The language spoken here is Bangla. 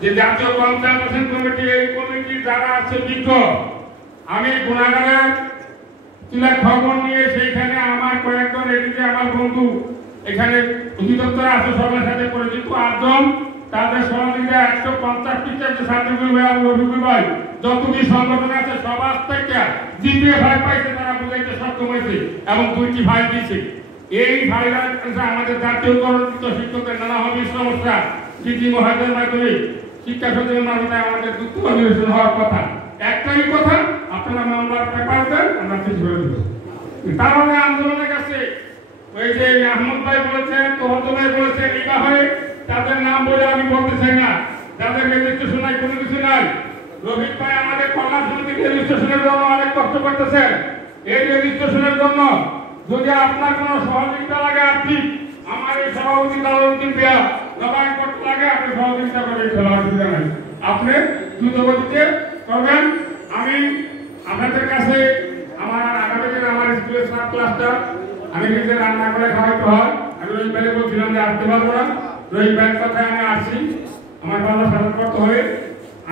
যে জাতীয় পঞ্চায়েত কমিটি এই কমিটি যারা আছে বিজ্ঞ, আমি গুণাগারের তুলে খবর নিয়ে সেইখানে আমার কয়েকজন এদিকে আমার বন্ধু এখানে অধিদপ্তর আছে সবার সাথে পরিচিত 8 জন, তাদের সহযোগিতা 150 টিচার যে সার্টিফিকেট ভাই রবিকুল ভাই যতটি সংগঠন আছে সবার থেকে জিপিএ ভাই পাইছে, তারা বুঝাইতে সক্ষম হয়েছে এবং 2টি ভাই দিয়েছে। এই ভাইরা আমাদের জাতীয়করণকৃত শিক্ষকের নানাভাবে সমস্যা সিটি মহাজনের মাধ্যমে শিক্ষা সচিবের মাধ্যমে আমাদের দ্রুত অধিবেশন হওয়ার কথা। একটাই কথা, আপনারা মামলার পেপার দেন, আমরা চিঠি করে দেব। তাহলে আন্দোলনের কাছে ওই যে আহমদ ভাই বলেছেন, তোহত ভাই বলেছেন, এটা হয়ে তাদের নাম বলে আমি বলতে চাই না, তাদের রেজিস্ট্রেশন নাই, কোনো কিছু নাই। রোহিত ভাই আমাদের কল্যাণ সমিতির রেজিস্ট্রেশনের জন্য অনেক কষ্ট করতেছেন। এই রেজিস্ট্রেশনের জন্য যদি আপনার কোনো সহযোগিতা লাগে আর্থিক, আমার এই সভাপতি দালালুদ্দিন বিয়া নবায়ন করতে লাগে, আপনি সহযোগিতা করে খেলা অসুবিধা নাই, আপনি দ্রুতগতিতে করবেন। আমি আপনাদের কাছে আমার আগামী দিন আমার স্কুলের সাত ক্লাসটা আমি নিজে রান্না করে খাওয়াইতে হয়। আমি রোহিত ভাইকে বলছিলাম যে আসতে পারবো না, রোহিত ভাইয়ের কথায় আমি আসছি, আমার বাবা সাথে করতে হবে।